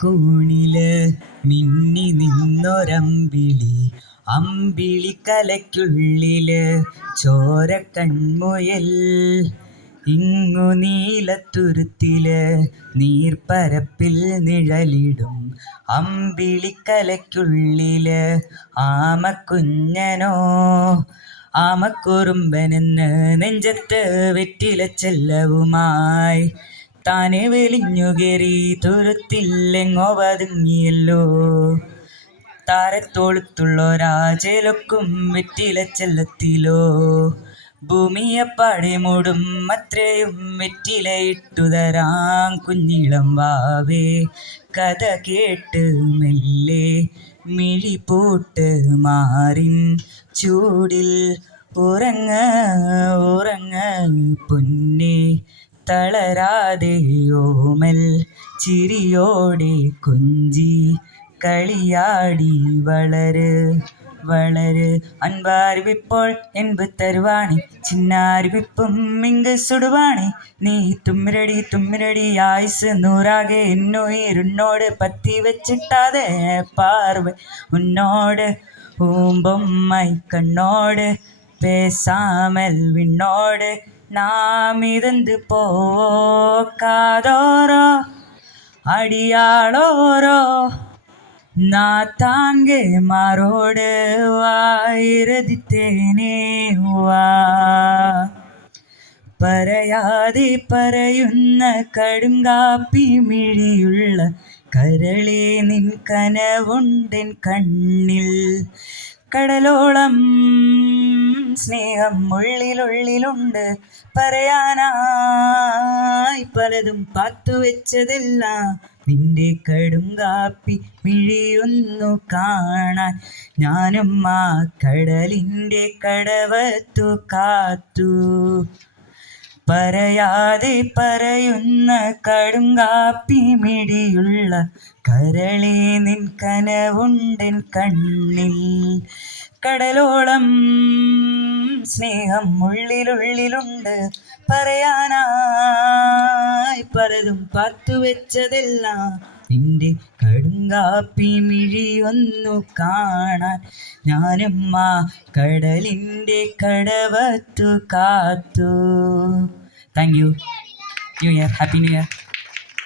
കൂണില് മിന്നി നിന്നൊരമ്പിളി, അമ്പിളിക്കലയ്ക്കുള്ളില് ചോര കൺമുയൽ. ഇങ്ങു നീലത്തുരുത്തില് നീർപ്പരപ്പിൽ നിഴലിടും അമ്പിളിക്കലയ്ക്കുള്ളില് ആമക്കുഞ്ഞനോ. ആമക്കുറുമ്പനെന്ന് നെഞ്ചത്ത് വെറ്റില ചെല്ലവുമായി താനെ വെലിഞ്ഞുകേറി തുരുത്തില്ലെങ്ങോ പതുങ്ങിയല്ലോ. താരത്തോളത്തുള്ളൊരാചേലൊക്കും വെറ്റില ചെല്ലത്തിലോ. ഭൂമിയപ്പാടെ മൂടും അത്രയും വെറ്റിലയിട്ടു തരാം കുഞ്ഞിളം വാവേ. കഥ കേട്ട് മെല്ലെ മിഴി പൂട്ട് മാറിൻ ചൂടിൽ ഉറങ്ങ് ഉറങ്ങ് പൊന്നേ. തളരാതെ ഓമൽ ചിരിയോടെ കൊഞ്ചി കളിയാടി വളര് വളര്. അൻപാരിവിപ്പോൾ എൻപ് തരുവാണി, ചിന്നാരിവിപ്പും ഇങ്ക് സുടുവാണി. നീ തുമ്മിരടി തുമ്മിരടി ആയുസ് നൂറാകെ എന്നുയിരുന്നോട് പത്തി വെച്ചിട്ടാതെ പാർവ ഉന്നോട്. പൂമ്പൊമ്മൈ കണ്ണോട് പേസാമൽ വിണ്ണോട് നാം ഇതந்து പോക്കാതോരോ അടിയാളോരോ. നാത്താൻകെ മാറോട് വായിരതിത്തേനേ വാ. പറയാതെ പറയുന്ന കടുങ്കാപ്പി മിഴിയുള്ള കരളേ, നിൻ കനവുണ്ടെൻ കണ്ണിൽ. കടലോളം സ്നേഹം ഉള്ളിലുള്ളിലുണ്ട്, പറയാനായി പലതും പാത്തുവെച്ചതെല്ലാം. നിന്റെ കടുങ്കാപ്പി മിഴിയൊന്നു കാണാൻ ഞാനും ആ കടലിൻ്റെ കടവത്തു കാത്തു. പറയാതെ പറയുന്ന കടുങ്കാപ്പി മിഴിയുള്ള കരളേ, നിൻ കനവുണ്ടെൻ കണ്ണിൽ. കടലോളം സ്നേഹം ഉള്ളിലുള്ളിലുണ്ട്, പറയാനായി പലതും പാത്തുവെച്ചതെല്ലാം. നിന്റെ കടുങ്കാപ്പി മിഴിയൊന്നു കാണാൻ ഞാനും ആ കടലിൻ്റെ കടവത്തു കാത്തു. Thank you. New year, happy new year.